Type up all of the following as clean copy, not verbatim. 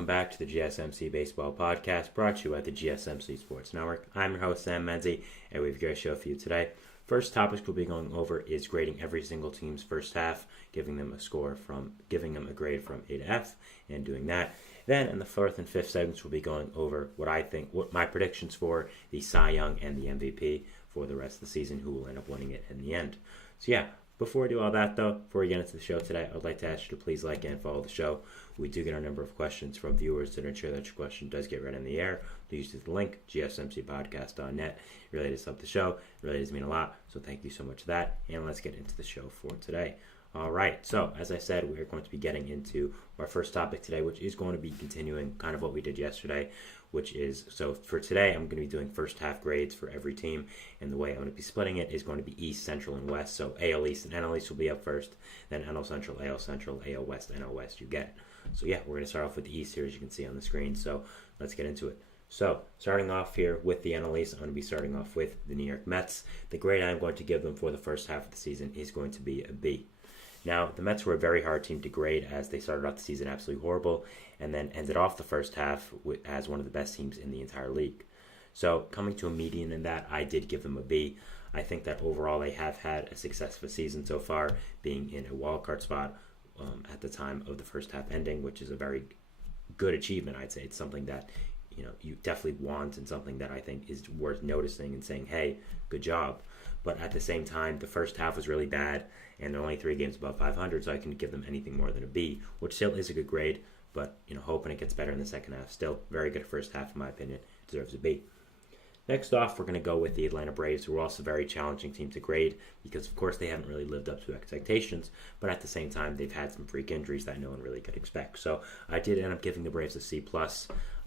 welcome back to the GSMC Baseball Podcast, brought to you by the GSMC Sports Network. I'm your host, Sam Menzie, and we've got a show for you today. First topic we'll be going over is grading every single team's first half, giving them a grade from A to F, and doing that. Then in the fourth and fifth segments, we'll be going over what my predictions for the Cy Young and the MVP for the rest of the season, who will end up winning it in the end. So yeah, before we do all that though, before we get into the show today, I'd like to ask you to please like and follow the show. We do get a number of questions from viewers to ensure that your question does get read in the air. Please use the link, GSMCpodcast.net. It really does help the show. It really does mean a lot. So thank you so much for that. And let's get into the show for today. All right. So as I said, we're going to be getting into our first topic today, which is going to be continuing kind of what we did yesterday, which is, so for today, I'm going to be doing first half grades for every team. And the way I'm going to be splitting it is going to be East, Central, and West. So AL East and NL East will be up first. Then NL Central, AL West, NL West. You get it. So yeah, we're going to start off with the East here, as you can see on the screen. So let's get into it. So starting off here with the NL East, I'm going to be starting off with the New York Mets. The grade I'm going to give them for the first half of the season is going to be a B. Now, the Mets were a very hard team to grade as they started off the season absolutely horrible and then ended off the first half as one of the best teams in the entire league. So coming to a median in that, I did give them a B. I think that overall they have had a successful season so far, being in a wildcard spot at the time of the first half ending, which is a very good achievement, I'd say. It's something that you definitely want and something that I think is worth noticing and saying, hey, good job. But at the same time, the first half was really bad, and they're only 3 games above 500, so I couldn't give them anything more than a B, which still is a good grade, but hoping it gets better in the second half. Still, very good first half, in my opinion. Deserves a B. Next off, we're going to go with the Atlanta Braves, who are also a very challenging team to grade because, of course, they haven't really lived up to expectations, but at the same time, they've had some freak injuries that no one really could expect. So I did end up giving the Braves a C+.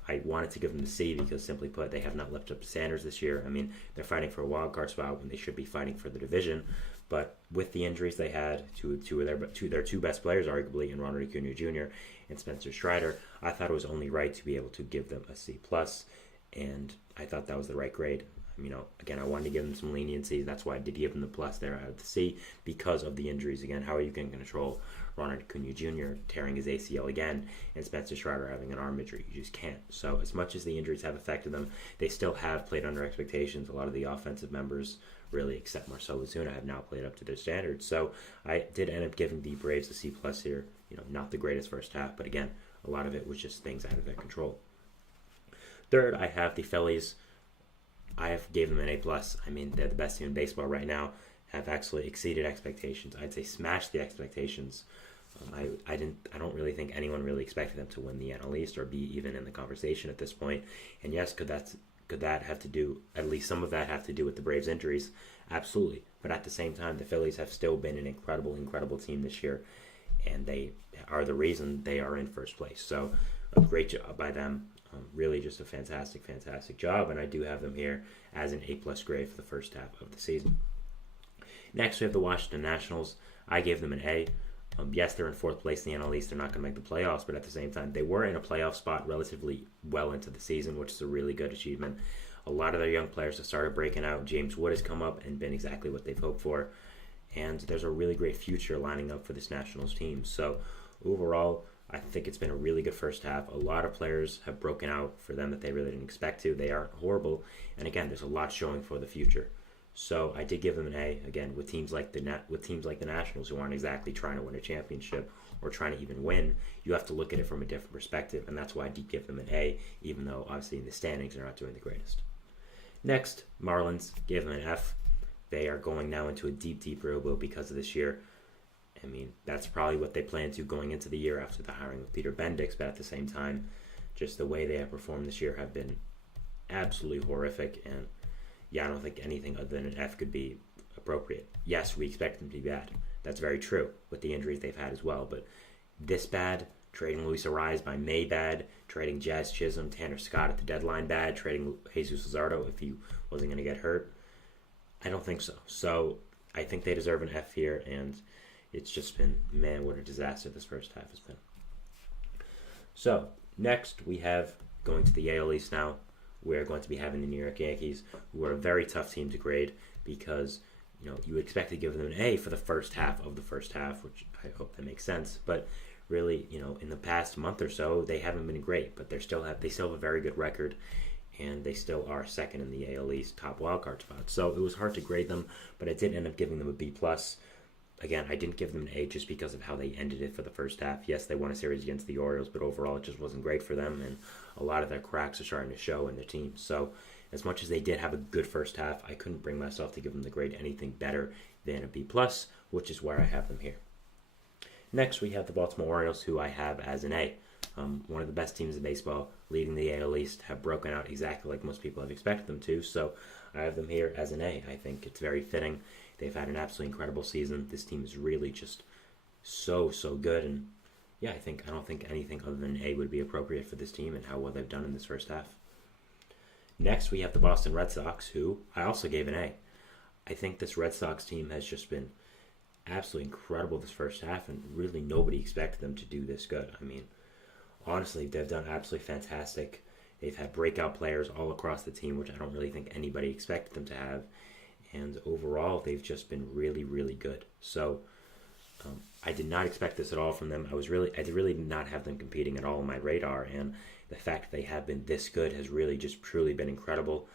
I wanted to give them a C because, simply put, they have not lived up to standards this year. I mean, they're fighting for a wild card spot when they should be fighting for the division, but with the injuries they had to their two best players, arguably, in Ronald Acuna Jr. and Spencer Strider, I thought it was only right to be able to give them a C+, and I thought that was the right grade. Again, I wanted to give them some leniency. That's why I did give them the plus there out of the C because of the injuries. Again, how are you going to control Ronald Acuna Jr. tearing his ACL again and Spencer Strider having an arm injury? You just can't. So as much as the injuries have affected them, they still have played under expectations. A lot of the offensive members, really, except Marcell Ozuna, have now played up to their standards. So I did end up giving the Braves a C+ here. Not the greatest first half, but again, a lot of it was just things out of their control. Third, I have the Phillies. I have gave them an A+. I mean, they're the best team in baseball right now. Have actually exceeded expectations. I'd say smashed the expectations. I don't really think anyone really expected them to win the NL East or be even in the conversation at this point. And yes, could that have to do, at least some of that have to do with the Braves' injuries? Absolutely. But at the same time, the Phillies have still been an incredible team this year, and they are the reason they are in first place. So a great job by them. Really just a fantastic job, and I do have them here as an A+ grade for the first half of the season. Next, we have the Washington Nationals. I gave them an A. Yes, they're in fourth place in the NL East. They're not going to make the playoffs, but at the same time, they were in a playoff spot relatively well into the season, which is a really good achievement. A lot of their young players have started breaking out. James Wood has come up and been exactly what they've hoped for, and there's a really great future lining up for this Nationals team. So overall, I think it's been a really good first half. A lot of players have broken out for them that they really didn't expect to. They aren't horrible. And again, there's a lot showing for the future. So I did give them an A. Again, with teams like the Nationals, who aren't exactly trying to win a championship or trying to even win, you have to look at it from a different perspective. And that's why I did give them an A, even though obviously in the standings they're not doing the greatest. Next, Marlins, gave them an F. They are going now into a deep rebuild because of this year. I mean, that's probably what they plan to going into the year after the hiring of Peter Bendix, but at the same time, just the way they have performed this year have been absolutely horrific, and yeah, I don't think anything other than an F could be appropriate. Yes, we expect them to be bad. That's very true with the injuries they've had as well, but this bad, trading Luis Arraez by May bad, trading Jazz Chisholm, Tanner Scott at the deadline bad, trading Jesus Luzardo if he wasn't going to get hurt. I don't think so. So I think they deserve an F here, and it's just been, man, what a disaster this first half has been. So, next we have, going to the AL East now, we're going to be having the New York Yankees, who are a very tough team to grade because, you would expect to give them an A for the first half of the first half, which I hope that makes sense. But really, in the past month or so, they haven't been great, but they still have a very good record, and they still are second in the AL East top wildcard spot. So it was hard to grade them, but I did end up giving them a B+. Again, I didn't give them an A just because of how they ended it for the first half. Yes, they won a series against the Orioles, but overall it just wasn't great for them, and a lot of their cracks are starting to show in their team. So as much as they did have a good first half, I couldn't bring myself to give them the grade anything better than a B+, which is where I have them here. Next, we have the Baltimore Orioles, who I have as an A. One of the best teams in baseball, leading the AL East, have broken out exactly like most people have expected them to, so I have them here as an A. I think it's very fitting. They've had an absolutely incredible season. This team is really just so good, and yeah, I don't think anything other than an A would be appropriate for this team and how well they've done in this first half. Next, we have the Boston Red Sox, who I also gave an A. I think this Red Sox team has just been absolutely incredible this first half, and really nobody expected them to do this good. I mean, honestly, they've done absolutely fantastic. They've had breakout players all across the team, which I don't really think anybody expected them to have. And overall, they've just been really good. So I did not expect this at all from them. I really did not have them competing at all on my radar. And the fact that they have been this good has really just truly been incredible.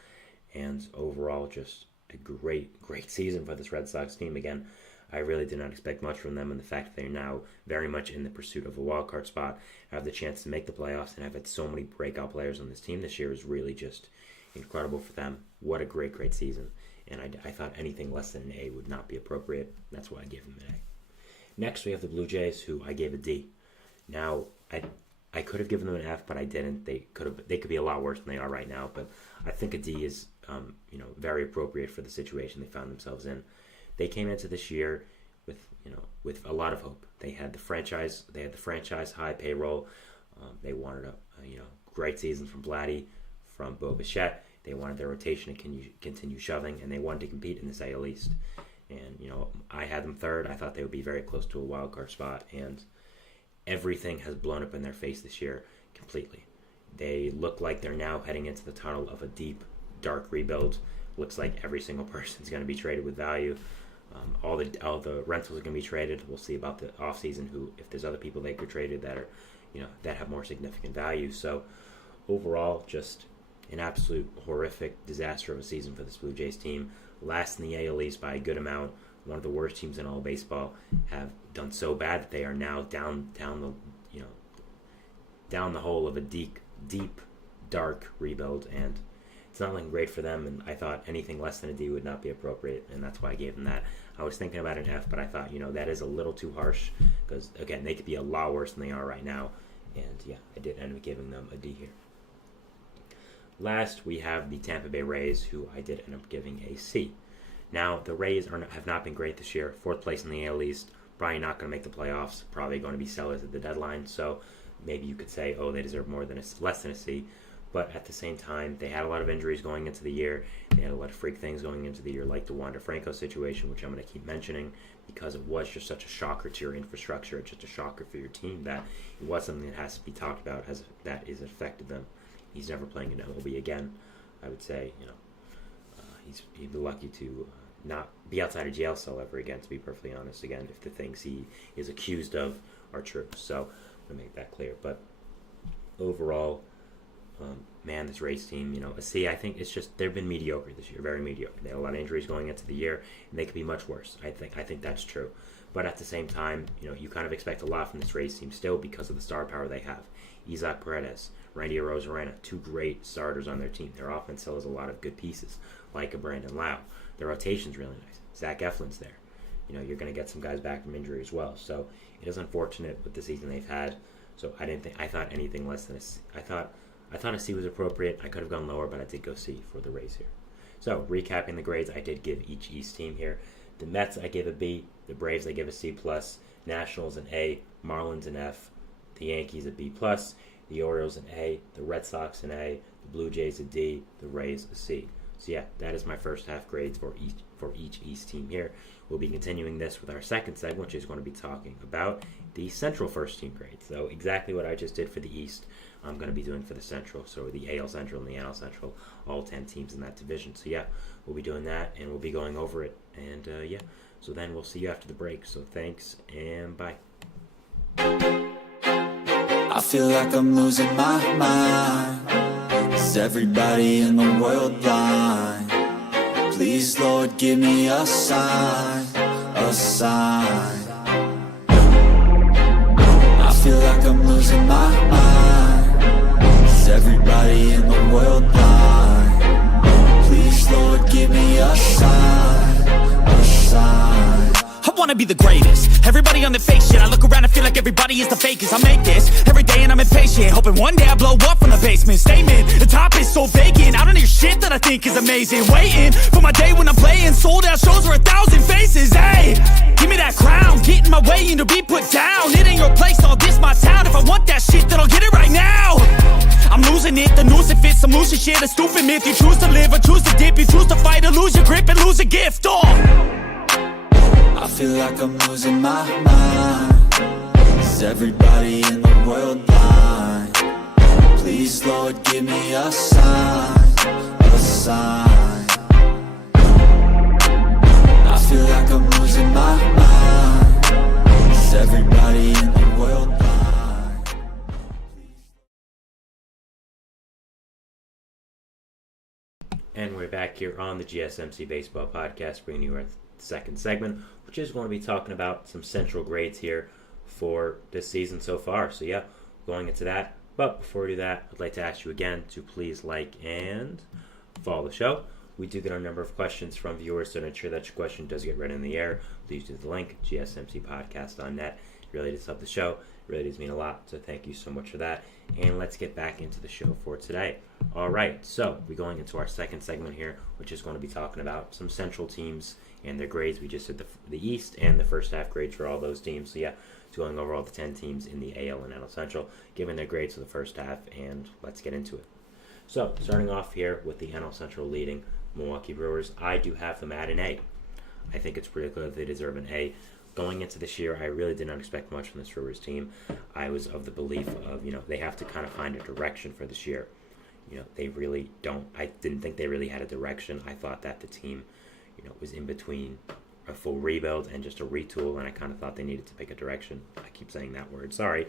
And overall, just a great season for this Red Sox team. Again, I really did not expect much from them, and the fact that they're now very much in the pursuit of a wildcard spot, have the chance to make the playoffs, and have had so many breakout players on this team this year is really just incredible for them. What a great season. And I thought anything less than an A would not be appropriate. That's why I gave them an A. Next, we have the Blue Jays, who I gave a D. Now, I could have given them an F, but I didn't. They could be a lot worse than they are right now, but I think a D is very appropriate for the situation they found themselves in. They came into this year with a lot of hope. They had the franchise high payroll. They wanted a great season from Vladdy, from Bo Bichette. They wanted their rotation to continue shoving, and they wanted to compete in this AL East. And I had them third. I thought they would be very close to a wild card spot, and everything has blown up in their face this year completely. They look like they're now heading into the tunnel of a deep, dark rebuild. Looks like every single person is going to be traded with value. All the rentals are going to be traded. We'll see about the offseason if there's other people they could traded that are, that have more significant value. So overall, just an absolute horrific disaster of a season for this Blue Jays team. Last in the AL East by a good amount. One of the worst teams in all baseball. Have done so bad that they are now down the hole of a deep, dark rebuild, and it's not looking great for them, and I thought anything less than a D would not be appropriate, and that's why I gave them that. I was thinking about an F, but I thought, that is a little too harsh, because, again, they could be a lot worse than they are right now, and, yeah, I did end up giving them a D here. Last, we have the Tampa Bay Rays, who I did end up giving a C. Now, the Rays have not been great this year. 4th place in the AL East, probably not going to make the playoffs, probably going to be sellers at the deadline, so maybe you could say, they deserve less than a C. But at the same time, they had a lot of injuries going into the year. They had a lot of freak things going into the year, like the Wander Franco situation, which I'm going to keep mentioning because it was just such a shocker to your infrastructure, just a shocker for your team that it was something that has to be talked about as that is affected them. He's never playing in MLB again. I would say, he'd be lucky to not be outside of jail cell ever again, to be perfectly honest, again, if the things he is accused of are true. So I'm going to make that clear. But overall, this Rays team, a C. I think it's just they've been mediocre this year, very mediocre. They had a lot of injuries going into the year, and they could be much worse. I think that's true. But at the same time, you kind of expect a lot from this Rays team still because of the star power they have. Isaac Paredes, Randy Arozarena, 2 great starters on their team. Their offense still has a lot of good pieces, like a Brandon Lau. Their rotation's really nice. Zach Eflin's there. You're going to get some guys back from injury as well. So it is unfortunate with the season they've had. So I thought anything less than I thought a C was appropriate. I could have gone lower, but I did go C for the Rays here. So, recapping the grades, I did give each East team here. The Mets, I gave a B. The Braves, I gave a C+. Nationals, an A. Marlins, an F. The Yankees, a B+. The Orioles, an A. The Red Sox, an A. The Blue Jays, a D. The Rays, a C. So, yeah, that is my first half grades for each East team here. We'll be continuing this with our second segment, which is going to be talking about the Central first team grades. So, exactly what I just did for the East, I'm going to be doing for the Central, so the AL Central and the NL Central, all 10 teams in that division. So yeah, we'll be doing that, and we'll be going over it, and so then we'll see you after the break. So thanks, and bye. feel like I'm losing my mind. Is everybody in the world blind? Please, Lord, give me a sign, a sign. I feel like I'm losing my mind. Is everybody in the world blind? Please, Lord, give me a sign, a sign. I wanna be the greatest. Everybody on the fake shit. I look around and feel like everybody is the fakest. I make this every day and I'm impatient, hoping one day I blow up from the basement. Statement, the top is so vacant. I don't hear shit that I think is amazing. Waiting for my day when I'm playing sold out shows for 1,000 faces. Hey, give me that crown, get in my way and to be put down. It ain't your place, all this my town. If I want that shit, then I'll get it right now. I'm losing it, the noose it fits. I'm losing shit, a stupid myth. You choose to live or choose to dip. You choose to fight or lose your grip and lose a gift. I feel like I'm losing my mind. Is everybody in the world blind? Please, Lord, give me a sign, a sign. I feel like I'm losing my mind. Is everybody in the world blind? And we're back here on the GSMC Baseball Podcast, bringing you our second segment, which is going to be talking about some central grades here for this season so far. So yeah, going into that. But before we do that, I'd like to ask you again to please like and follow the show. We do get a number of questions from viewers, so to ensure that your question does get read in the air, please use the link, gsmcpodcast.net. It really does help the show. It really does mean a lot, so thank you so much for that. And let's get back into the show for today. All right, so we're going into our second segment here, which is going to be talking about some central teams and their grades. We just did the East and the first half grades for all those teams. So yeah, going over all the 10 teams in the AL and NL Central, giving their grades for the first half, and let's get into it. So starting off here with the NL Central leading Milwaukee Brewers, I do have them at an A. I think it's pretty clear that they deserve an A. Going into this year, I really did not expect much from this Brewers team. I was of the belief of, they have to kind of find a direction for this year. They really don't. I didn't think they really had a direction. I thought that the team, was in between a full rebuild and just a retool, and I kind of thought they needed to pick a direction. I keep saying that word, sorry.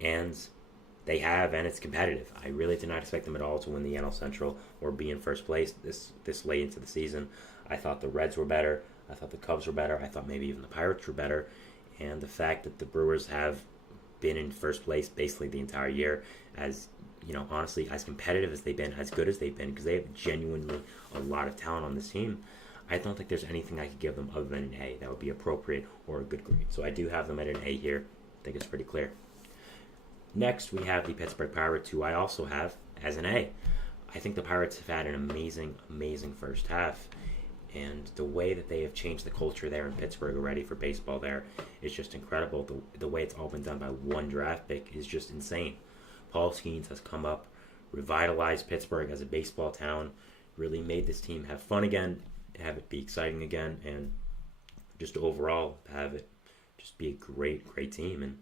And they have, and it's competitive. I really did not expect them at all to win the NL Central or be in first place this late into the season. I thought the Reds were better. I thought the Cubs were better. I thought maybe even the Pirates were better. And the fact that the Brewers have been in first place basically the entire year, as honestly, as competitive as they've been, as good as they've been, because they have genuinely a lot of talent on this team, I don't think there's anything I could give them other than an A that would be appropriate or a good grade. So I do have them at an A here. I think it's pretty clear. Next, we have the Pittsburgh Pirates, who I also have as an A. I think the Pirates have had an amazing, amazing first half. And the way that they have changed the culture there in Pittsburgh already for baseball there is just incredible. The way it's all been done by one draft pick is just insane. Paul Skeens has come up, revitalized Pittsburgh as a baseball town, really made this team have fun again, have it be exciting again, and just overall have it just be a great, great team. And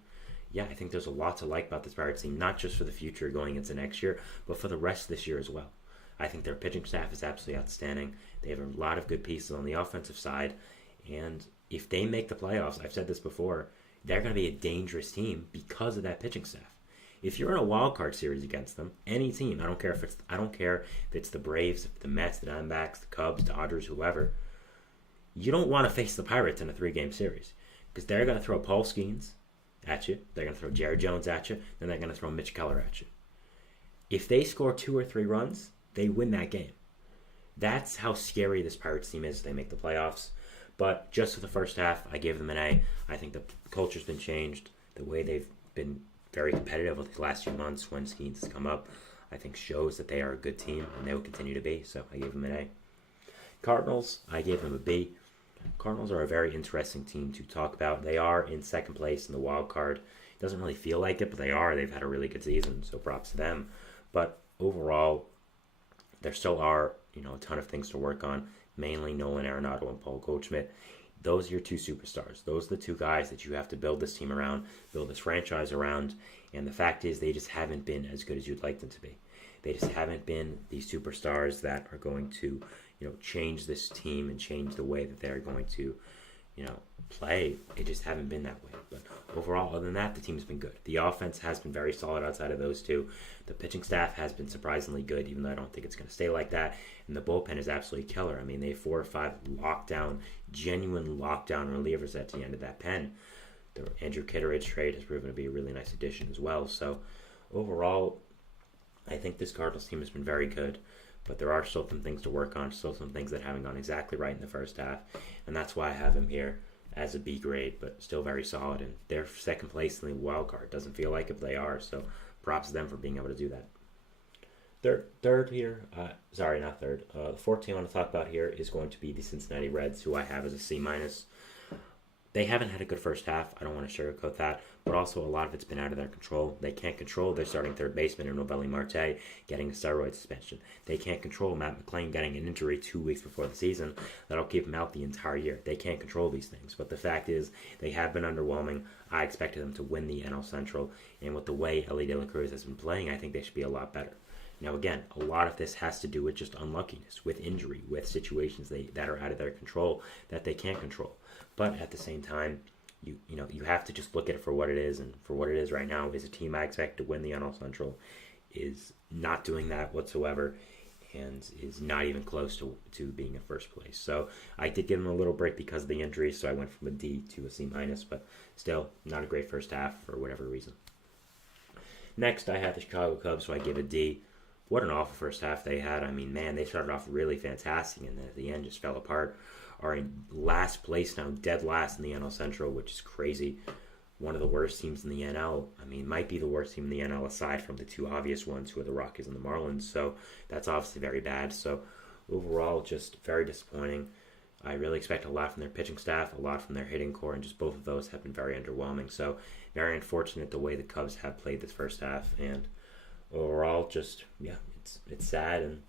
yeah, I think there's a lot to like about this Pirates team, not just for the future going into next year, but for the rest of this year as well. I think their pitching staff is absolutely outstanding. They have a lot of good pieces on the offensive side, and if they make the playoffs, I've said this before, they're going to be a dangerous team because of that pitching staff. If you're in a wild card series against them, any team, I don't care if it's the Braves, the Mets, the Diamondbacks, the Cubs, Dodgers, whoever, you don't want to face the Pirates in a 3-game series because they're going to throw Paul Skeens at you, they're going to throw Jared Jones at you, then they're going to throw Mitch Keller at you. If they score 2 or 3 runs, they win that game. That's how scary this Pirates team is if they make the playoffs. But just for the first half, I gave them an A. I think the culture's been changed. The way they've been very competitive with the last few months when Skeens has come up, I think shows that they are a good team, and they will continue to be. So I gave them an A. Cardinals, I gave them a B. Cardinals are a very interesting team to talk about. They are in second place in the wild card. It doesn't really feel like it, but they are. They've had a really good season, so props to them. But overall, there still are, a ton of things to work on, mainly Nolan Arenado and Paul Goldschmidt. Those are your 2 superstars. Those are the 2 guys that you have to build this team around, build this franchise around, and the fact is they just haven't been as good as you'd like them to be. They just haven't been these superstars that are going to, change this team and change the way that they're going to, play, it just haven't been that way. But overall, other than that, the team's been good. The offense has been very solid outside of those two. The pitching staff has been surprisingly good, even though I don't think it's going to stay like that. And the bullpen is absolutely killer. I mean, they have 4 or 5 genuine lockdown relievers at the end of that pen. The Andrew Kitteridge trade has proven to be a really nice addition as well. So overall, I think this Cardinals team has been very good. But there are still some things to work on, still some things that haven't gone exactly right in the first half. And that's why I have him here as a B grade, but still very solid. And they're second place in the wild card. Doesn't feel like it, but they are. So props to them for being able to do that. Third here, not third. The fourth team I want to talk about here is going to be the Cincinnati Reds, who I have as a C-. They haven't had a good first half. I don't want to sugarcoat that. But also a lot of it's been out of their control. They can't control their starting third baseman, Novelli Marte, getting a steroid suspension. They can't control Matt McClain getting an injury 2 weeks before the season that'll keep him out the entire year. They can't control these things. But the fact is, they have been underwhelming. I expected them to win the NL Central. And with the way Ellie De La Cruz has been playing, I think they should be a lot better. Now, again, a lot of this has to do with just unluckiness, with injury, with situations that are out of their control that they can't control. But at the same time, you have to just look at it for what it is, and for what it is right now is a team I expect to win the NL Central is not doing that whatsoever and is not even close to being in first place. So I did give them a little break because of the injury, so I went from a D to a C-, but still not a great first half for whatever reason. Next, I have the Chicago Cubs, so I give a D. What an awful first half they had. I mean, man, they started off really fantastic, and then at the end just fell apart. Are in last place now, dead last in the NL Central, which is crazy. One of the worst teams in the NL. I mean, might be the worst team in the NL aside from the 2 obvious ones, who are the Rockies and the Marlins. So that's obviously very bad. So overall, just very disappointing. I really expect a lot from their pitching staff, a lot from their hitting core, and just both of those have been very underwhelming. So very unfortunate the way the Cubs have played this first half. And overall, just, it's sad, and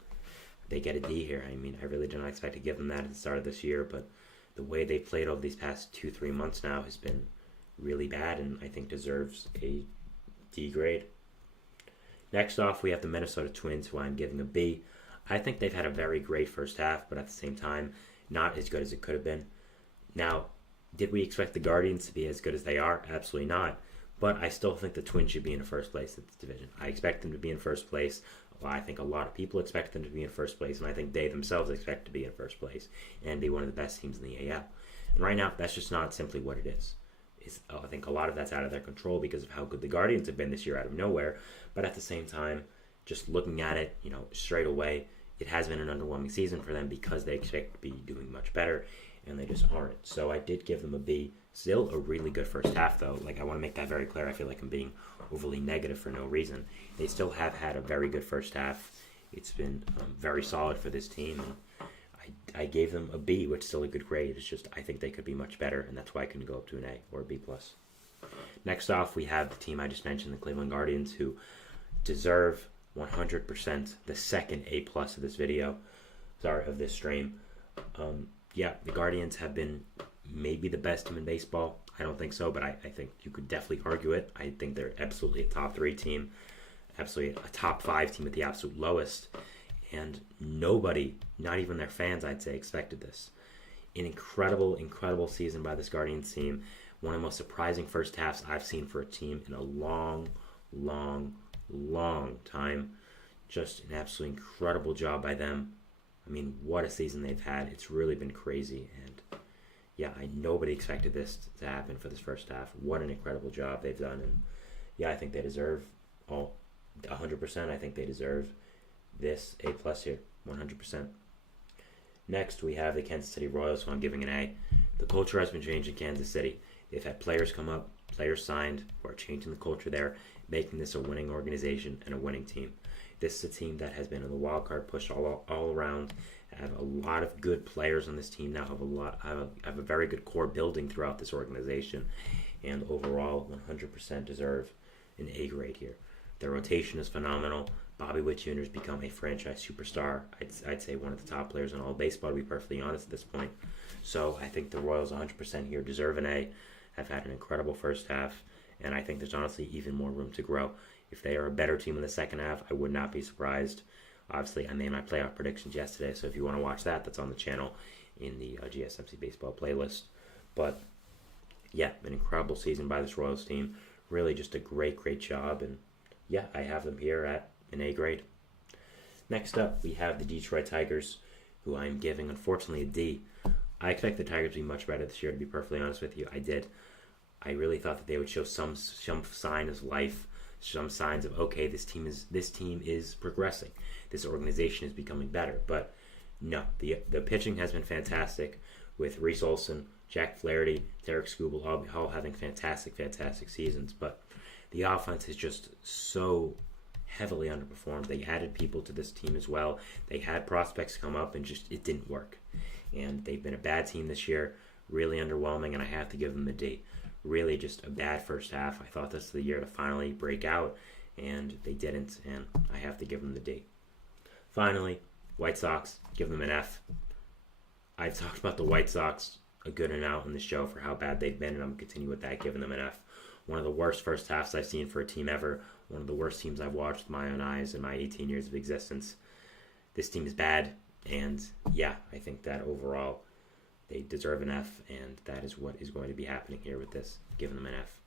they get a D here. I mean, I really didn't expect to give them that at the start of this year, but the way they played over these past 2-3 months now has been really bad, and I think deserves a D grade. Next off, we have the Minnesota Twins, who I'm giving a B. I think they've had a very great first half, but at the same time, not as good as it could have been. Now, did we expect the Guardians to be as good as they are? Absolutely not. But I still think the Twins should be in first place in this division. I expect them to be in first place. Well, I think a lot of people expect them to be in first place, and I think they themselves expect to be in first place and be one of the best teams in the AL. And right now, that's just not simply what it is. I think a lot of that's out of their control because of how good the Guardians have been this year out of nowhere. But at the same time, just looking at it, straight away, it has been an underwhelming season for them because they expect to be doing much better, and they just aren't. So I did give them a B. Still a really good first half, though. I want to make that very clear. I feel like I'm being overly negative for no reason. They still have had a very good first half. It's been very solid for this team. And I gave them a B, which is still a good grade. It's just I think they could be much better, and that's why I couldn't go up to an A or a B+. Next off, we have the team I just mentioned, the Cleveland Guardians, who deserve 100% the second A+ of this video. Of this stream. The Guardians have been maybe the best team in baseball. I don't think so, but I think you could definitely argue it. I think they're absolutely a top 3 team, absolutely a top 5 team at the absolute lowest. And nobody, not even their fans, I'd say, expected this. An incredible, incredible season by this Guardians team. One of the most surprising first halves I've seen for a team in a long, long, long time. Just an absolutely incredible job by them. I mean, what a season they've had. It's really been crazy. And nobody expected this to happen for this first half. What an incredible job they've done. And I think they deserve 100%. I think they deserve this A+ here, 100%. Next, we have the Kansas City Royals, who I'm giving an A. The culture has been changed in Kansas City. They've had players come up, players signed, who are changing the culture there, making this a winning organization and a winning team. This is a team that has been in the wild card push all around. Have a lot of good players on this team now. Have a very good core building throughout this organization, and overall, 100% deserve an A grade here. Their rotation is phenomenal. Bobby Witt Jr. has become a franchise superstar. I'd say one of the top players in all of baseball, to be perfectly honest at this point. So I think the Royals 100% here deserve an A. Have had an incredible first half, and I think there's honestly even more room to grow. If they are a better team in the second half, I would not be surprised. Obviously, I made my playoff predictions yesterday, so if you want to watch that, that's on the channel in the GSMC Baseball playlist. But yeah, an incredible season by this Royals team. Really just a great job. And yeah, I have them here at an A grade. Next up, we have the Detroit Tigers, who I'm giving, unfortunately, a D. I expect the Tigers to be much better this year, to be perfectly honest with you. I did. I really thought that they would show some sign of life, some signs of, okay, this team is progressing. This organization is becoming better. But no, the pitching has been fantastic with Reese Olson, Jack Flaherty, Derek Skubal, all having fantastic seasons. But the offense is just so heavily underperformed. They added people to this team as well. They had prospects come up and just it didn't work. And they've been a bad team this year, really underwhelming, and I have to give them a D. Really just a bad first half. I thought this was the year to finally break out, and they didn't, and I have to give them the D. Finally, White Sox, give them an F. I've talked about the White Sox a good amount in the show for how bad they've been, and I'm going to continue with that, giving them an F. One of the worst first halves I've seen for a team ever. One of the worst teams I've watched with my own eyes in my 18 years of existence. This team is bad, and yeah, I think that overall they deserve an F, and that is what is going to be happening here with this, giving them an F.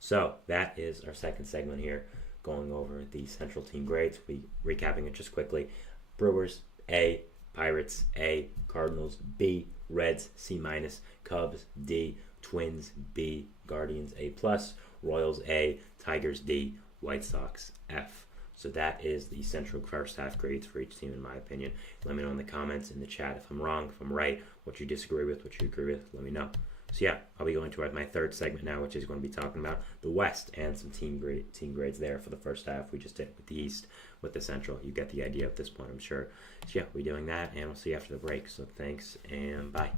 So that is our second segment here, going over the Central team grades. Recapping it just quickly. Brewers, A. Pirates, A. Cardinals, B. Reds, C-, Cubs, D. Twins, B. Guardians, A+, Royals, A. Tigers, D. White Sox, F. So that is the Central first half grades for each team, in my opinion. Let me know in the comments, in the chat, if I'm wrong, if I'm right, what you disagree with, what you agree with, let me know. So yeah, I'll be going to my third segment now, which is going to be talking about the West and some team grades there for the first half. We just did with the East, with the Central. You get the idea at this point, I'm sure. So yeah, we're doing that, and we'll see you after the break. So thanks, and bye.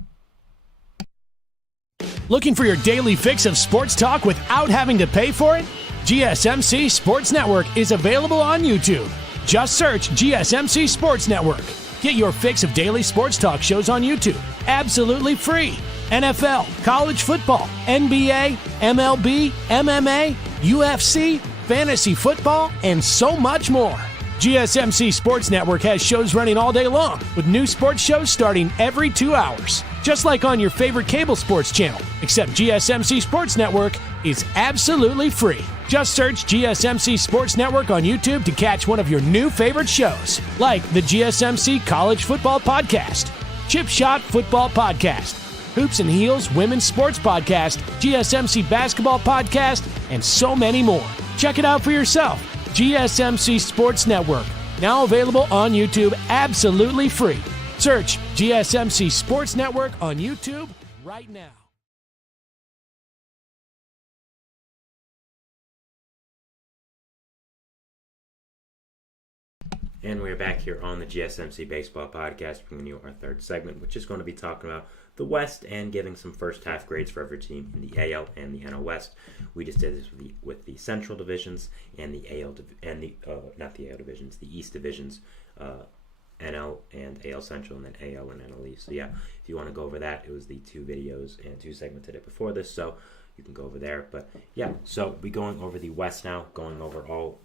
Looking for your daily fix of sports talk without having to pay for it? GSMC Sports Network is available on YouTube. Just search GSMC Sports Network. Get your fix of daily sports talk shows on YouTube, absolutely free. NFL, college football, NBA, MLB, MMA, UFC, fantasy football, and so much more. GSMC Sports Network has shows running all day long, with new sports shows starting every 2 hours. Just like on your favorite cable sports channel, except GSMC Sports Network is absolutely free. Just search GSMC Sports Network on YouTube to catch one of your new favorite shows, like the GSMC College Football Podcast, Chip Shot Football Podcast, Hoops and Heels Women's Sports Podcast, GSMC Basketball Podcast, and so many more. Check it out for yourself. GSMC Sports Network, now available on YouTube absolutely free. Search GSMC Sports Network on YouTube right now. And we're back here on the GSMC Baseball Podcast, bringing you our third segment, which is going to be talking about the West and giving some first half grades for every team in the AL and the NL West. We just did this with the Central divisions and the AL and the not the AL divisions, the East divisions, NL and AL Central, and then AL and NL East. So yeah, if you want to go over that, it was the 2 videos and 2 segments I did before this, so you can go over there. But yeah, so we're going over the West now, going over all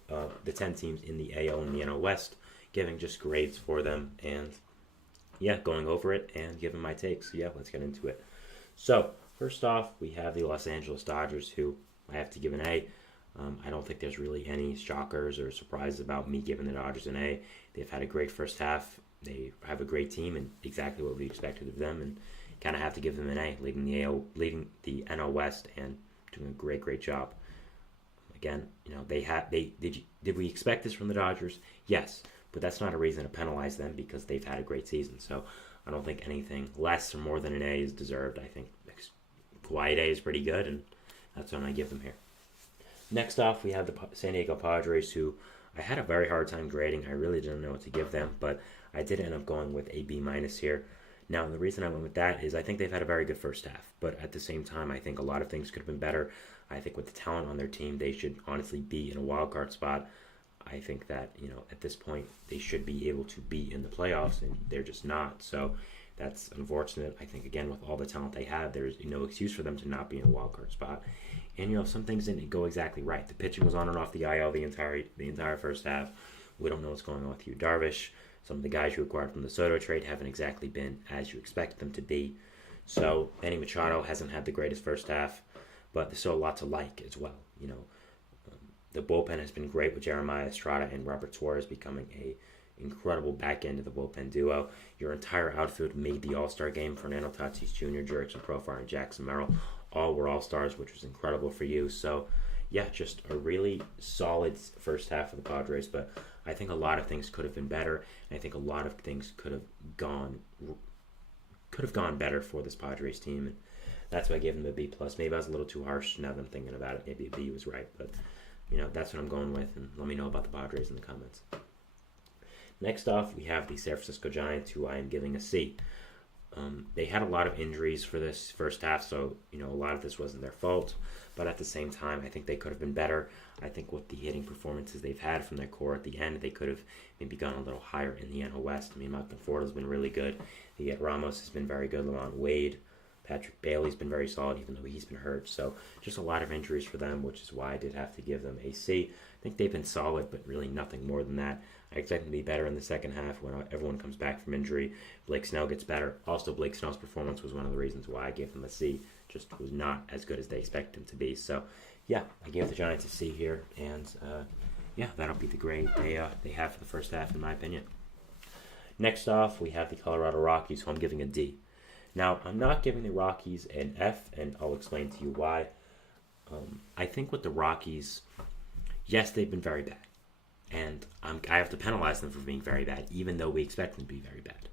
the 10 teams in the AL and the NL West, giving just grades for them, and yeah, going over it and giving my takes. So yeah, let's get into it. So first off, we have the Los Angeles Dodgers, who I have to give an A. I don't think there's really any shockers or surprises about me giving the Dodgers an A. They've had a great first half. They have a great team and exactly what we expected of them, and kind of have to give them an A, leading the NL West and doing a great job. Again, you know, did we expect this from the Dodgers? Yes, but that's not a reason to penalize them because they've had a great season. So I don't think anything less or more than an A is deserved. I think quiet A is pretty good, and that's what I give them here. Next off, we have the San Diego Padres, who I had a very hard time grading. I really didn't know what to give them, but I did end up going with a B- here. Now, the reason I went with that is I think they've had a very good first half, but at the same time, I think a lot of things could have been better. I think with the talent on their team, they should honestly be in a wild card spot. I think that, you know, at this point, they should be able to be in the playoffs, and they're just not. So that's unfortunate. I think, again, with all the talent they have, there's no excuse for them to not be in a wild card spot. And, you know, some things didn't go exactly right. The pitching was on and off the IL the entire first half. We don't know what's going on with Yu Darvish. Some of the guys you acquired from the Soto trade haven't exactly been as you expected them to be. So Manny Machado hasn't had the greatest first half, but there's still a lot to like as well. The bullpen has been great with Jeremiah Estrada and Robert Suarez becoming a incredible back end of the bullpen duo. Your entire outfield made the All-Star game. Fernando Tatis Jr., Jurickson Profar, and Jackson Merrill all were All-Stars, which was incredible for you. So, yeah, just a really solid first half of the Padres, but I think a lot of things could have been better. And I think a lot of things could have gone better for this Padres team. And that's why I gave them a B+. Maybe I was a little too harsh now that I'm thinking about it. Maybe a B was right, but that's what I'm going with, and let me know about the Padres in the comments. Next off, we have the San Francisco Giants, who I am giving a C. They had a lot of injuries for this first half, so a lot of this wasn't their fault, but at the same time, I think they could have been better. I think with the hitting performances they've had from their core at the end, they could have maybe gone a little higher in the NL West. Malcolm Ford has been really good. Ramos has been very good. Lamont Wade, Patrick Bailey's been very solid, even though he's been hurt. So just a lot of injuries for them, which is why I did have to give them a C. I think they've been solid, but really nothing more than that. I expect them to be better in the second half when everyone comes back from injury. Blake Snell gets better. Also, Blake Snell's performance was one of the reasons why I gave them a C. Just was not as good as they expected him to be. So, yeah, I gave the Giants a C here. And, that'll be the grade they have for the first half, in my opinion. Next off, we have the Colorado Rockies, who I'm giving a D. Now, I'm not giving the Rockies an F, and I'll explain to you why. I think with the Rockies, yes, they've been very bad. And I have to penalize them for being very bad, even though we expect them to be very bad.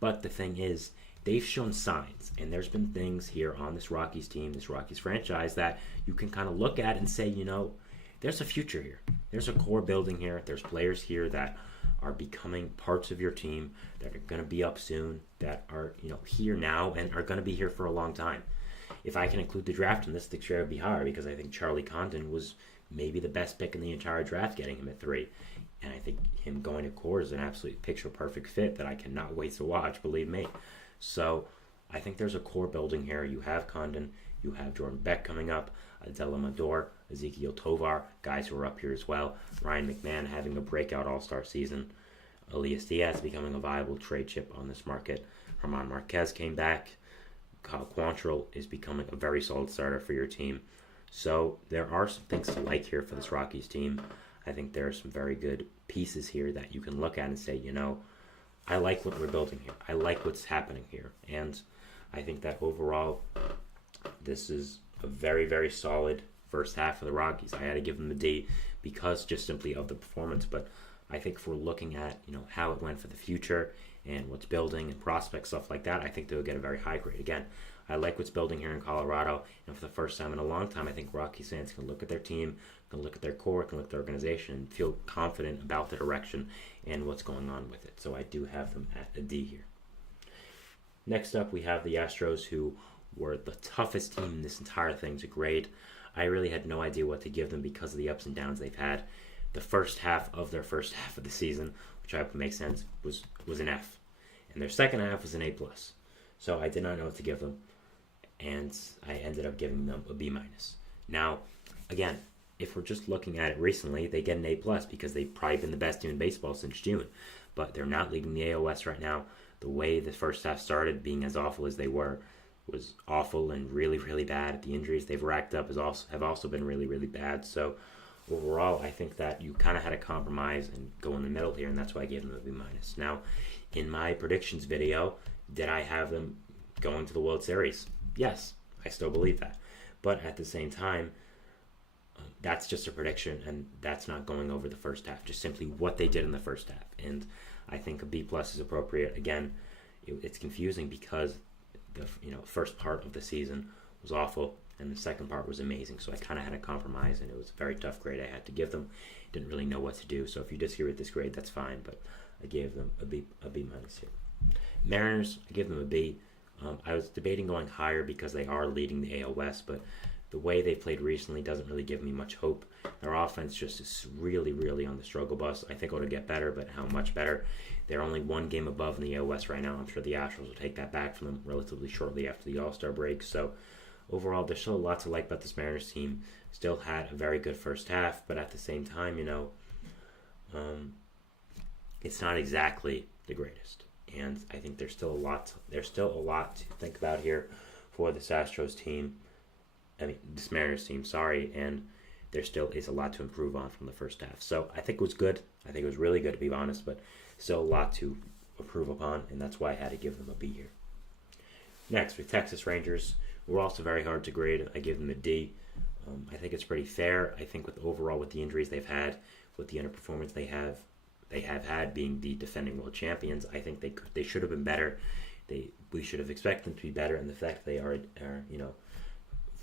But the thing is, they've shown signs, and there's been things here on this Rockies team, this Rockies franchise, that you can kind of look at and say, there's a future here. There's a core building here. There's players here that are becoming parts of your team, that are going to be up soon, that are here now and are going to be here for a long time. If I can include the draft in this, the share would be higher, because I think Charlie Condon was maybe the best pick in the entire draft, getting him at 3. And I think him going to core is an absolute picture-perfect fit that I cannot wait to watch, believe me. So I think there's a core building here. You have Condon, you have Jordan Beck coming up, Adela Mador, Ezekiel Tovar, guys who are up here as well. Ryan McMahon having a breakout all-star season. Elias Diaz becoming a viable trade chip on this market. Herman Marquez came back. Kyle Quantrill is becoming a very solid starter for your team. So there are some things to like here for this Rockies team. I think there are some very good pieces here that you can look at and say, I like what we're building here. I like what's happening here. And I think that overall, this is a very, very solid first half of the Rockies. I had to give them a D because just simply of the performance. But I think if we're looking at, how it went for the future and what's building and prospects, stuff like that, I think they'll get a very high grade. Again, I like what's building here in Colorado. And for the first time in a long time, I think Rockies fans can look at their team, can look at their core, can look at their organization, and feel confident about the direction and what's going on with it. So I do have them at a D here. Next up, we have the Astros, who were the toughest team in this entire thing to grade. I really had no idea what to give them because of the ups and downs they've had. The first half of their first half of the season, which I hope makes sense, was an F. And their second half was an A+. So I did not know what to give them, and I ended up giving them a B-. Now, again, if we're just looking at it recently, they get an A+ because they've probably been the best team in baseball since June. But they're not leading the AL West right now. The way the first half started, being as awful as they were, was awful and really, really bad. The injuries they've racked up have also been really, really bad. So overall, I think that you kind of had to compromise and go in the middle here, and that's why I gave them a B-. Now, in my predictions video, did I have them going to the World Series? Yes, I still believe that. But at the same time, that's just a prediction, and that's not going over the first half, just simply what they did in the first half. And I think a B+ is appropriate. Again, it's confusing because the first part of the season was awful, and the second part was amazing. So I kind of had to compromise, and it was a very tough grade I had to give them. Didn't really know what to do. So if you disagree with this grade, that's fine. But I gave them a B- here. Mariners, I give them a B. I was debating going higher because they are leading the AL West, but the way they played recently doesn't really give me much hope. Their offense just is really, really on the struggle bus. I think it'll get better, but how much better? They're only one game above in the AL West right now. I'm sure the Astros will take that back from them relatively shortly after the All-Star break. So overall, there's still a lot to like about this Mariners team. Still had a very good first half, but at the same time, it's not exactly the greatest. and I think there's still a lot to think about here for this Astros team. This Mariners team, and there still is a lot to improve on from the first half. So I think it was good. I think it was really good, to be honest, but still a lot to improve upon, and that's why I had to give them a B here. Next, with Texas Rangers, were also very hard to grade. I give them a D. I think it's pretty fair. I think with the injuries they've had, with the underperformance they have had being the defending world champions, I think they should have been better. We should have expected them to be better, and the fact they are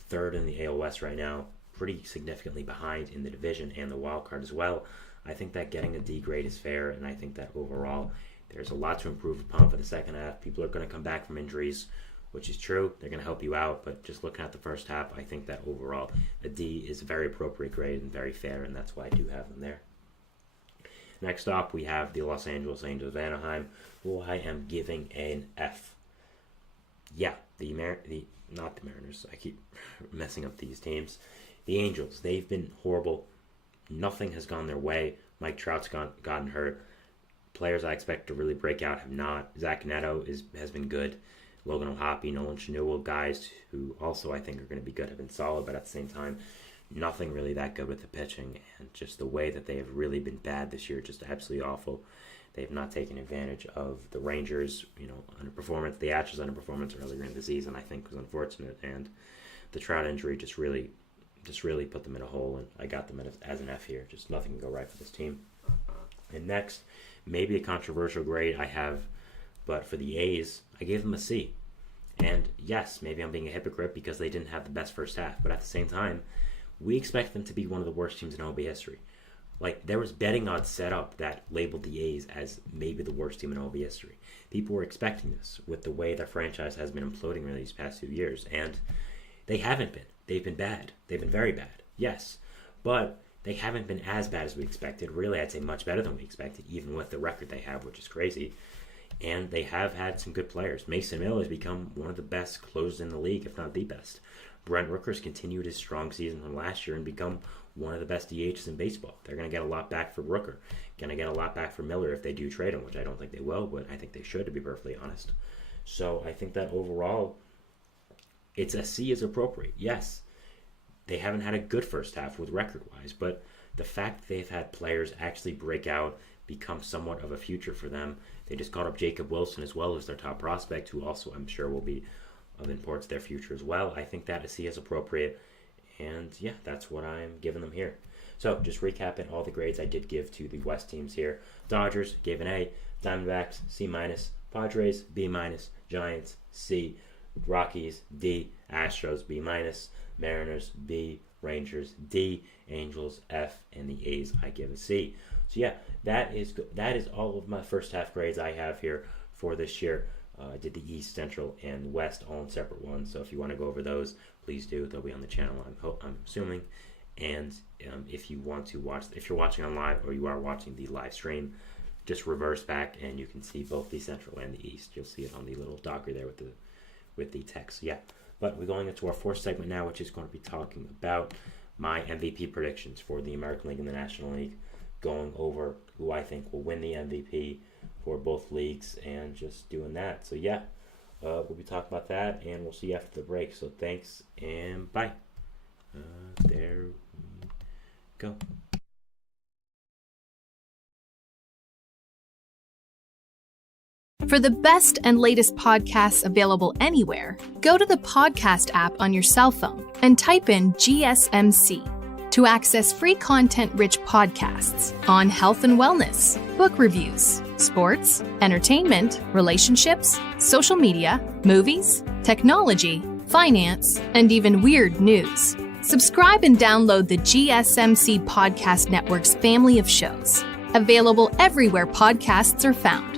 third in the AL West right now, pretty significantly behind in the division and the wild card as well. I think that getting a D grade is fair, and I think that overall there's a lot to improve upon for the second half. People are going to come back from injuries, which is true. They're going to help you out, but just looking at the first half, I think that overall a D is a very appropriate grade and very fair, and that's why I do have them there. Next up, we have the Los Angeles Angels of Anaheim, who I am giving an F. Yeah, not the Mariners. I keep messing up these teams. The Angels, they've been horrible. Nothing has gone their way. Mike Trout's gotten hurt. Players I expect to really break out have not. Zach Neto has been good. Logan O'Hoppe, Nolan Schanuel, guys who also I think are going to be good, have been solid, but at the same time, nothing really that good with the pitching, and just the way that they have really been bad this year, just absolutely awful. They have not taken advantage of the Rangers, underperformance. The Astros underperformance earlier in the season, I think, was unfortunate, and the Trout injury just really put them in a hole, and I got them as an F here. Just nothing can go right for this team. And next, maybe a controversial grade I have, but for the A's, I gave them a C. And yes, maybe I'm being a hypocrite because they didn't have the best first half, but at the same time, we expect them to be one of the worst teams in MLB history. Like, there was betting odds set up that labeled the A's as maybe the worst team in MLB history. People were expecting this with the way their franchise has been imploding really these past 2 years, and they haven't been. They've been bad. They've been very bad, yes. But they haven't been as bad as we expected. Really, I'd say much better than we expected, even with the record they have, which is crazy. And they have had some good players. Mason Miller has become one of the best closers in the league, if not the best. Brent Rooker's continued his strong season from last year and become one of the best DHs in baseball. They're going to get a lot back for Rooker. Going to get a lot back for Miller if they do trade him, which I don't think they will, but I think they should, to be perfectly honest. So I think that overall, it's a C is appropriate. Yes, they haven't had a good first half with record-wise, but the fact that they've had players actually break out, become somewhat of a future for them. They just called up Jacob Wilson as well as their top prospect, who also I'm sure will be of importance to their future as well. I think that a C is appropriate, and yeah, that's what I'm giving them here. So just recapping all the grades I did give to the West teams here. Dodgers gave an A, Diamondbacks C-, Padres B-, Giants C, Rockies D, Astros B-, Mariners B, Rangers D, Angels F, and the A's I give a C. So yeah, that is all of my first half grades I have here for this year. I did the East, Central, and West all in separate ones. So if you want to go over those, please do. They'll be on the channel, I'm assuming. And if you want to watch, if you're watching on live or you are watching the live stream, just reverse back and you can see both the Central and the East. You'll see it on the little docker there with the text. Yeah. But we're going into our fourth segment now, which is going to be talking about my MVP predictions for the American League and the National League, going over who I think will win the MVP for both leagues and just doing that. So yeah, we'll be talking about that, and we'll see you after the break. So thanks and bye. There we go. For the best and latest podcasts available anywhere, go to the podcast app on your cell phone and type in GSMC to access free content-rich podcasts on health and wellness, book reviews, sports, entertainment, relationships, social media, movies, technology, finance, and even weird news. Subscribe and download the GSMC Podcast Network's family of shows, available everywhere podcasts are found.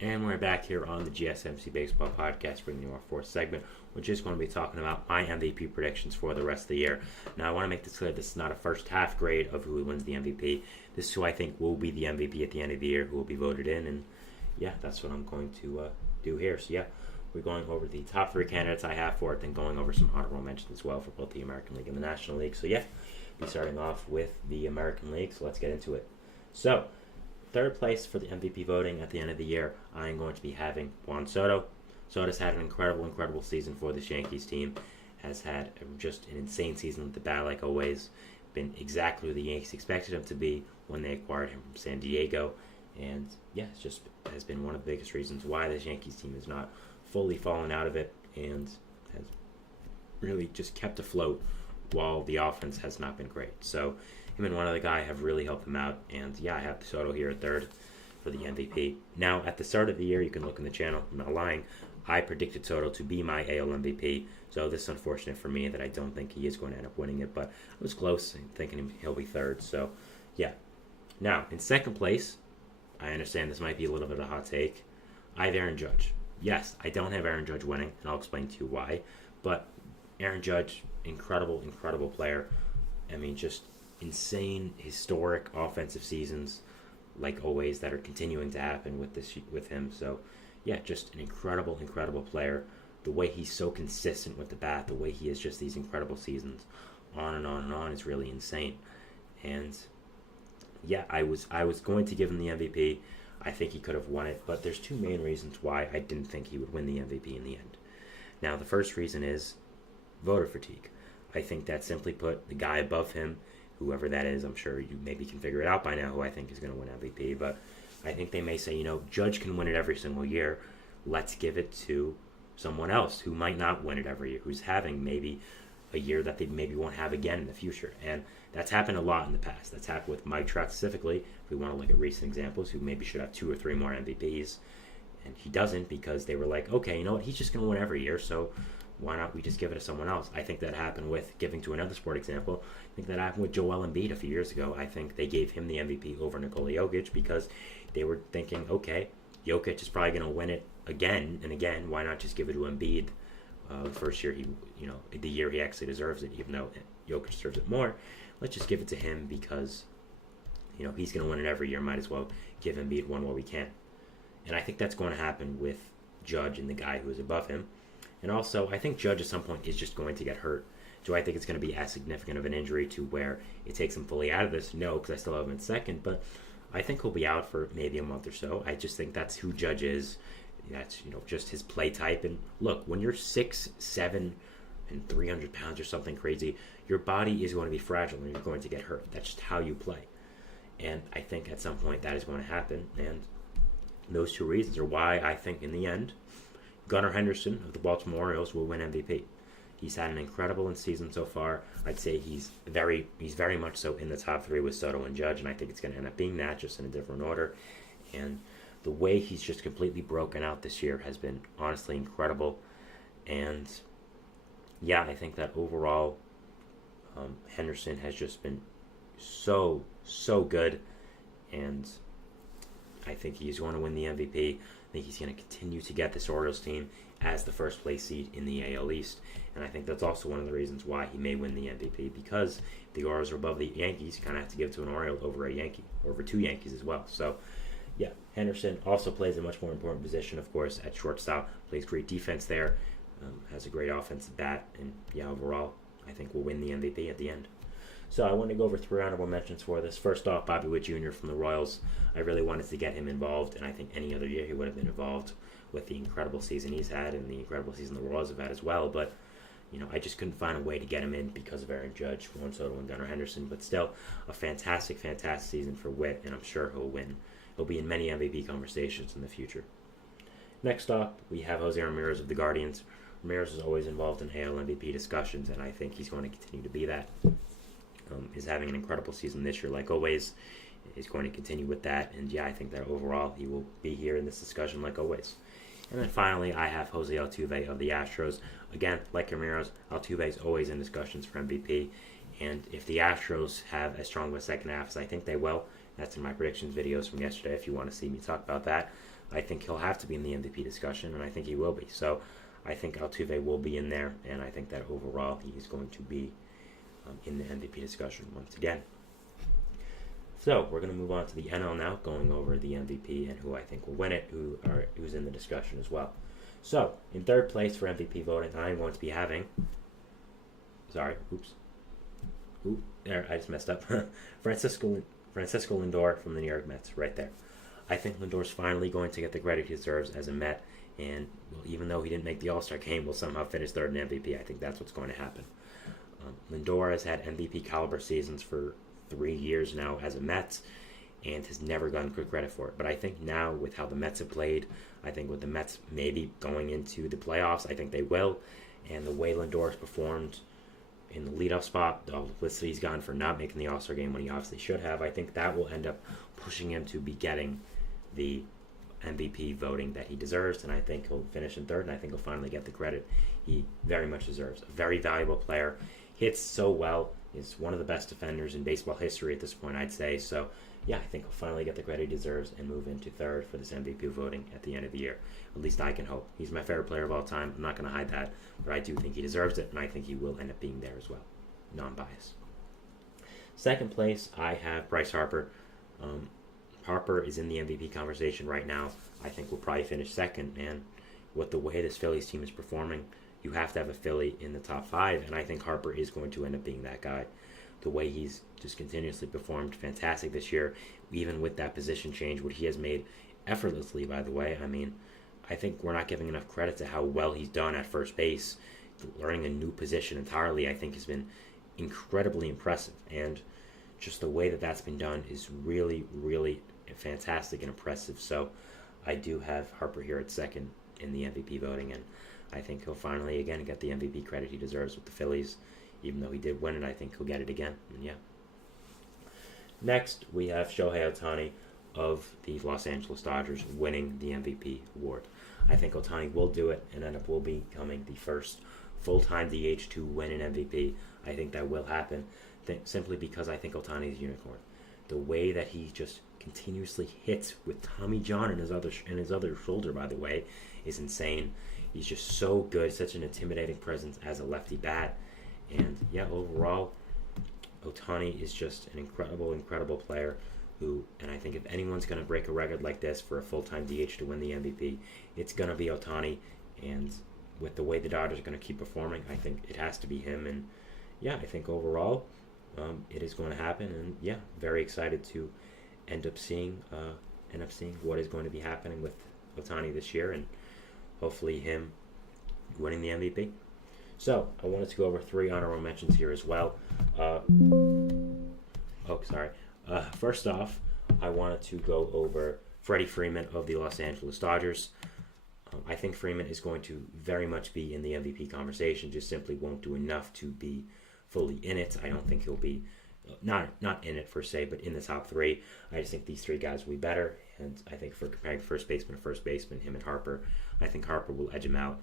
And we're back here on the GSMC Baseball Podcast, bringing you our fourth segment, which is going to be talking about my MVP predictions for the rest of the year. Now, I want to make this clear, this is not a first half grade of who wins the MVP. This is who I think will be the MVP at the end of the year, who will be voted in, and yeah, that's what I'm going to do here. So yeah, we're going over the top 3 candidates I have for it, then going over some honorable mentions as well for both the American League and the National League. So yeah, be starting off with the American League, so let's get into it. So, third place for the MVP voting at the end of the year, I am going to be having Juan Soto. Soto's had an incredible season for this Yankees team. Has had just an insane season with the bat, like always. Been exactly who the Yankees expected him to be when they acquired him from San Diego. And yeah, it just has been one of the biggest reasons why this Yankees team has not fully fallen out of it and has really just kept afloat while the offense has not been great. So him and one other guy have really helped him out. And yeah, I have Soto here at third for the MVP. Now, at the start of the year, you can look in the channel, I'm not lying, I predicted Soto to be my AL MVP. So this is unfortunate for me that I don't think he is going to end up winning it, but I was close thinking he'll be third. So yeah. Now, in second place, I understand this might be a little bit of a hot take, I have Aaron Judge. Yes, I don't have Aaron Judge winning, and I'll explain to you why. But Aaron Judge, incredible player. I mean, just insane, historic offensive seasons, like always, that are continuing to happen with him. So, yeah, just an incredible player. The way he's so consistent with the bat, the way he has just these incredible seasons, on and on is really insane. And yeah, I was going to give him the MVP. I think he could have won it, but there's two main reasons why I didn't think he would win the MVP in the end. Now, the first reason is voter fatigue. I think that, simply put, the guy above him, whoever that is, I'm sure you maybe can figure it out by now who I think is going to win MVP, but I think they may say, Judge can win it every single year. Let's give it to someone else who might not win it every year, who's having maybe a year that they maybe won't have again in the future. And that's happened a lot in the past. That's happened with Mike Trout specifically, if we want to look at recent examples, who maybe should have 2 or 3 more MVPs. And he doesn't, because they were like, okay, you know what, he's just going to win every year, so why not we just give it to someone else? I think that happened with, giving to another sport example, I think that happened with Joel Embiid a few years ago. I think they gave him the MVP over Nikola Jokic because they were thinking, okay, Jokic is probably going to win it again and again. Why not just give it to Embiid the first year the year he actually deserves it, even though Jokic deserves it more. Let's just give it to him because, he's going to win it every year. Might as well give Embiid one while we can. And I think that's going to happen with Judge and the guy who is above him. And also, I think Judge at some point is just going to get hurt. Do I think it's going to be as significant of an injury to where it takes him fully out of this? No, because I still have him in second. But I think he'll be out for maybe a month or so. I just think that's who Judge is. That's, just his play type. And look, when you're 6'7", and 300 pounds or something crazy, your body is going to be fragile and you're going to get hurt. That's just how you play. And I think at some point that is going to happen. And those two reasons are why I think in the end, Gunnar Henderson of the Baltimore Orioles will win MVP. He's had an incredible season so far. I'd say he's very much so in the top 3 with Soto and Judge, and I think it's going to end up being that, just in a different order. And the way he's just completely broken out this year has been honestly incredible. And yeah, I think that overall, Henderson has just been so good, and I think he's going to win the MVP. I think he's going to continue to get this Orioles team as the first place seed in the AL East, and I think that's also one of the reasons why he may win the MVP, because the Orioles are above the Yankees. You kind of have to give it to an Oriole over a Yankee, or over 2 Yankees as well. So yeah, Henderson also plays a much more important position, of course, at shortstop, plays great defense there, has a great offensive bat, and yeah, overall, I think we'll win the MVP at the end. So I want to go over 3 honorable mentions for this. First off, Bobby Witt Jr. from the Royals. I really wanted to get him involved, and I think any other year he would have been involved with the incredible season he's had and the incredible season the Royals have had as well. But, I just couldn't find a way to get him in because of Aaron Judge, Juan Soto, and Gunnar Henderson. But still, a fantastic season for Witt, and I'm sure he'll win. He'll be in many MVP conversations in the future. Next up, we have Jose Ramirez of the Guardians. Ramirez is always involved in AL MVP discussions, and I think he's going to continue to be that. Is having an incredible season this year, like always. Is going to continue with that, and yeah, I think that overall he will be here in this discussion like always. And then finally, I have Jose Altuve of the Astros. Again, like Ramirez, Altuve is always in discussions for MVP, and if the Astros have as strong of a second half as I think they will, that's in my predictions videos from yesterday if you want to see me talk about that, I think he'll have to be in the MVP discussion, and I think he will be. So I think Altuve will be in there, and I think that overall he is going to be in the MVP discussion once again. So we're going to move on to the NL now, going over the MVP and who I think will win it, who's in the discussion as well. So, in third place for MVP voting, I'm going to be having... Sorry, there, I just messed up. Francisco Lindor from the New York Mets, right there. I think Lindor's finally going to get the credit he deserves as a Met, and even though he didn't make the All-Star game, will somehow finish third in MVP. I think that's what's going to happen. Lindor has had MVP caliber seasons for 3 years now as a Met, and has never gotten good credit for it. But I think now, with how the Mets have played, I think with the Mets maybe going into the playoffs, I think they will, and the way Lindor has performed in the leadoff spot, the publicity he's gotten for not making the All-Star game when he obviously should have, I think that will end up pushing him to be getting the MVP voting that he deserves, and I think he'll finish in third, and I think he'll finally get the credit he very much deserves. A very valuable player, hits so well, is one of the best defenders in baseball history at this point, I'd say. So yeah, I think he'll finally get the credit he deserves and move into third for this MVP voting at the end of the year. At least I can hope. He's my favorite player of all time. I'm not going to hide that, but I do think he deserves it, and I think he will end up being there as well. Non-biased. Second place, I have Bryce Harper. Harper is in the MVP conversation right now. I think we'll probably finish second, and with the way this Phillies team is performing, you have to have a Philly in the top 5, and I think Harper is going to end up being that guy. The way he's just continuously performed fantastic this year, even with that position change, what he has made effortlessly, by the way. I mean, I think we're not giving enough credit to how well he's done at first base. Learning a new position entirely, I think, has been incredibly impressive, and just the way that that's been done is really, really fantastic and impressive. So I do have Harper here at second in the MVP voting, and I think he'll finally, again, get the MVP credit he deserves with the Phillies. Even though he did win it, I think he'll get it again. And yeah. Next, we have Shohei Ohtani of the Los Angeles Dodgers winning the MVP award. I think Ohtani will do it and end up will becoming the first full-time DH to win an MVP. I think that will happen simply because I think Ohtani is a unicorn. The way that he just continuously hits with Tommy John in his other shoulder, by the way, is insane. He's just so good, such an intimidating presence as a lefty bat. And yeah, overall, Ohtani is just an incredible player who, and I think if anyone's going to break a record like this for a full-time DH to win the MVP, it's going to be Ohtani. And with the way the Dodgers are going to keep performing, I think it has to be him. And yeah, I think overall, it is going to happen. And yeah, very excited to end up seeing what is going to be happening with Ohtani this year, and hopefully him winning the MVP. So, I wanted to go over 3 honorable mentions here as well. First off, I wanted to go over Freddie Freeman of the Los Angeles Dodgers. I think Freeman is going to very much be in the MVP conversation, just simply won't do enough to be fully in it. I don't think he'll be, not in it per se, but in the top 3. I just think these 3 guys will be better, and I think for comparing first baseman to first baseman, him and Harper, I think Harper will edge him out.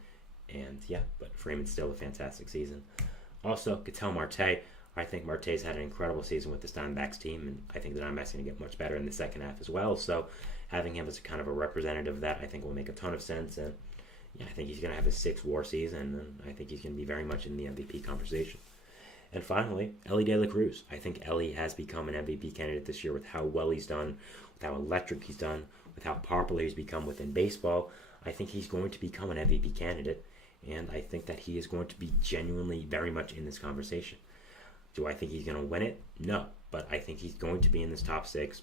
And yeah, but Freeman's still a fantastic season. Also, Ketel Marte. I think Marte's had an incredible season with this Diamondbacks team, and I think the Diamondbacks are going to get much better in the second half as well. So having him as a kind of a representative of that, I think will make a ton of sense. And yeah, I think he's going to have a 6 WAR season, and I think he's going to be very much in the MVP conversation. And finally, Elly De La Cruz. I think Elly has become an MVP candidate this year with how well he's done, with how electric he's done, with how popular he's become within baseball. I think he's going to become an MVP candidate. And I think that he is going to be genuinely very much in this conversation. Do I think he's going to win it? No. But I think he's going to be in this top 6